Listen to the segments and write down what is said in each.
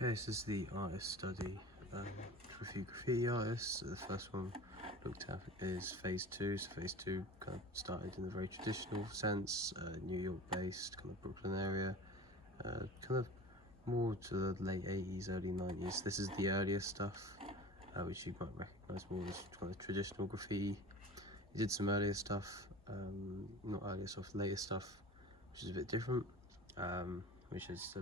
Okay, this is the artist study for a few graffiti artists. So the first one looked at is phase 2. So phase 2 kind of started in a very traditional sense, New York based, kind of Brooklyn area, kind of more to the late 80s, early 90s. This is the earlier stuff, which you might recognise more as kind of traditional graffiti. He did some earlier stuff, not earlier stuff, later stuff, which is a bit different, which is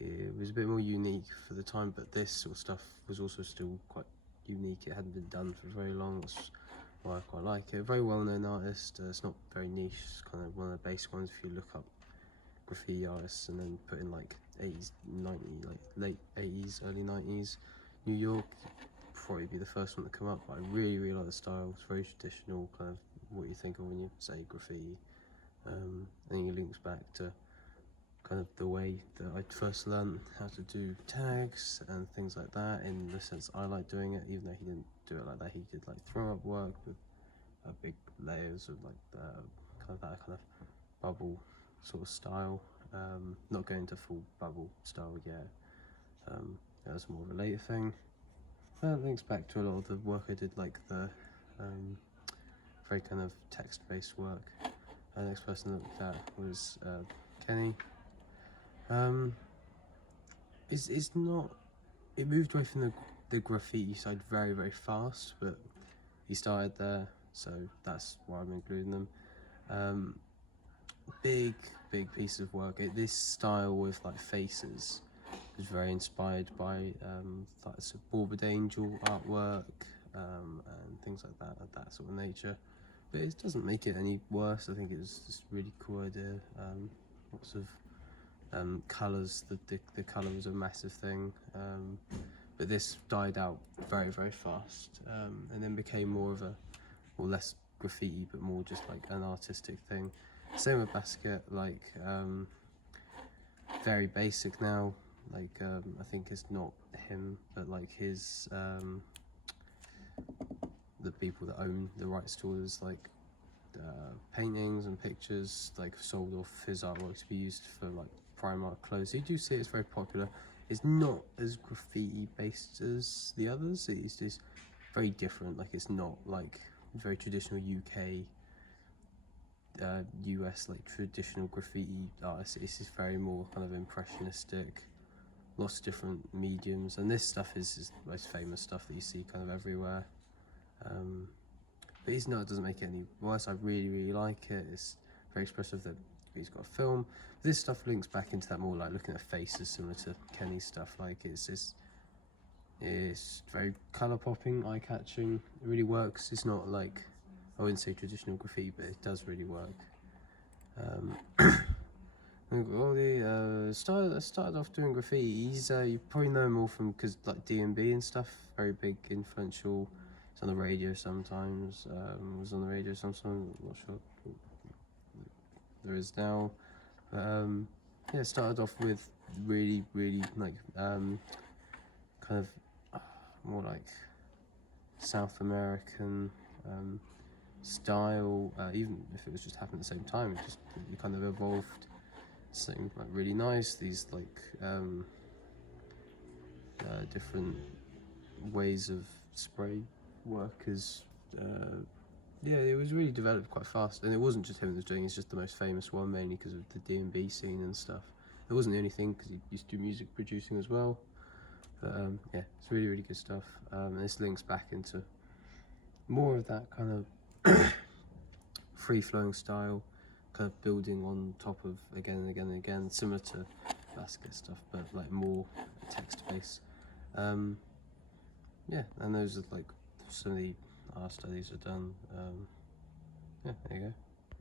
it was a bit more unique for the time, but this sort of stuff was also still quite unique. It hadn't been done for very long. That's why I quite like it. Very well-known artist. It's not very niche. It's kind of one of the base ones. If you look up graffiti artists and then put in like 80s, 90s, like late 80s, early 90s, New York, probably be the first one to come up. But I really like the style. It's very traditional, kind of what you think of when you say graffiti. I think it links back to kind of the way that I first learned how to do tags and things like that, in the sense I like doing it, even though he didn't do it like that. He did like throw up work with big layers of like kind of bubble sort of style. Not going to full bubble style yet. That was more of a later thing. That links back to a lot of the work I did, like the very kind of text-based work. The next person I looked at was Kenny. It's not. It moved away from the graffiti side very fast, but he started there, so that's why I'm including them. Big piece of work. This style with like faces was very inspired by like Morbid Angel artwork and things like that sort of nature. But it doesn't make it any worse. I think it was just a really cool idea. Lots of colours. The colour was a massive thing, but this died out very fast, and then became more of a, or less graffiti, but more just like an artistic thing. Same with Basket, like very basic now. Like I think it's not him, but like his the people that own the rights to all his like paintings and pictures, like sold off his artwork to be used for like Primark clothes. So you do see it's very popular. It's not as graffiti based as the others. It's just very different. Like it's not like very traditional UK US like traditional graffiti artists. It's just very more kind of impressionistic, lots of different mediums, and this stuff is the most famous stuff that you see kind of everywhere. But it doesn't make it any worse. I really like it. It's very expressive that he's got a film. This stuff links back into that more like looking at faces, similar to Kenny's stuff. Like it's very colour popping, eye catching. It really works. It's not like, I wouldn't say traditional graffiti, but it does really work. Started off doing graffiti. You probably know him all from, because like DMB and stuff, very big, influential. He's on the radio sometimes. Was on the radio sometimes. I'm not sure there is now. Yeah, started off with really like kind of more like South American style. Even if it was just happening at the same time, it kind of evolved. Something like really nice. These like different ways of spray work is yeah, it was really developed quite fast, and it wasn't just him that was doing it. It's just the most famous one, mainly because of the DMB scene and stuff. It wasn't the only thing, because he used to do music producing as well. But yeah, it's really good stuff. And this links back into more of that kind of free-flowing style, kind of building on top of again and again, similar to Basket stuff, but like more text-based. Yeah, and those are like some of the art studies I've done. Yeah, there you go.